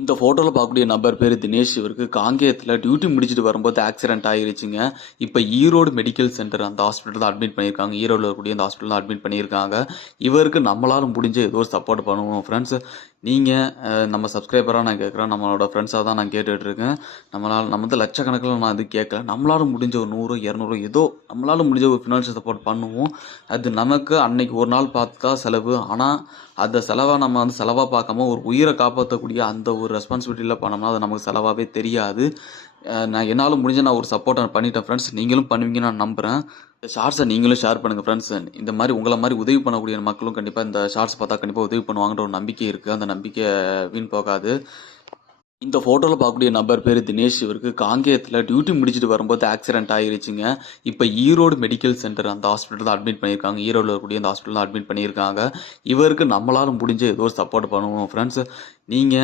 இந்த ஃபோட்டோல பார்க்கக்கூடிய நபர் பேரு தினேஷ். இவருக்கு காங்கேயத்துல டியூட்டி முடிச்சுட்டு வரும்போது ஆக்சிடென்ட் ஆயிருச்சுங்க. இப்ப ஈரோடு மெடிக்கல் சென்டர் அந்த ஹாஸ்பிட்டல்ல அட்மிட் பண்ணியிருக்காங்க. ஈரோடுல இருக்கக்கூடிய அந்த ஹாஸ்பிட்டல்ல அட்மிட் பண்ணியிருக்காங்க. இவருக்கு நம்மளால முடிஞ்ச ஏதோ ஒரு சப்போர்ட் பண்ணுவோம் ஃப்ரெண்ட்ஸ். நீங்க நம்ம சப்ஸ்கிரைபரா நான் கேட்குறேன். நம்மளோட ஃப்ரெண்ட்ஸா தான் நான் கேட்டுட்டு இருக்கேன். நம்ம வந்து லட்சக்கணக்கில நான் அது கேட்கல. நம்மளால முடிஞ்ச ஒரு 100 200 ஏதோ நம்மளால முடிஞ்ச ஒரு ஃபினான்ஷியல் சப்போர்ட் பண்ணுவோம். அது நமக்கு அன்னைக்கு ஒரு நாள் பார்த்தா செலவு. ஆனா அந்த செலவை நம்ம வந்து செலவா பார்க்காம ஒரு உயிரை காப்பாற்றக்கூடிய அந்த ஒரு ரெஸ்பான்சிபிலிட்டியில் பண்ணோம்னா அது நமக்கு செலவாகவே தெரியாது. நான் என்னால் முடிஞ்ச நான் ஒரு சப்போர்ட் நான் பண்ணிட்டேன் ஃப்ரெண்ட்ஸ். நீங்களும் பண்ணுவீங்கன்னு நான் நம்புகிறேன். இந்த ஷார்ட்ஸை நீங்களும் ஷேர் பண்ணுங்கள் ஃப்ரெண்ட்ஸ். இந்த மாதிரி உங்களை மாதிரி உதவி பண்ணக்கூடிய மக்களும் கண்டிப்பாக இந்த ஷார்ட்ஸ் பார்த்தா கண்டிப்பாக உதவி பண்ணுவாங்கன்ற ஒரு நம்பிக்கை இருக்குது. அந்த நம்பிக்கை வீண் போகாது. இந்த ஃபோட்டோல பார்க்கக்கூடிய நபர் பேரு தினேஷ். இவருக்கு காங்கேயத்துல டியூட்டி முடிச்சுட்டு வரும்போது ஆக்சிடென்ட் ஆயிருச்சுங்க. இப்ப ஈரோடு மெடிக்கல் சென்டர் அந்த ஹாஸ்பிட்டல்ல அட்மிட் பண்ணியிருக்காங்க. ஈரோடுல இருக்கக்கூடிய அந்த ஹாஸ்பிட்டல்ல அட்மிட் பண்ணியிருக்காங்க. இவருக்கு நம்மளால முடிஞ்ச ஏதோ ஒரு சப்போர்ட் பண்ணுவோம் ஃப்ரெண்ட்ஸ். நீங்க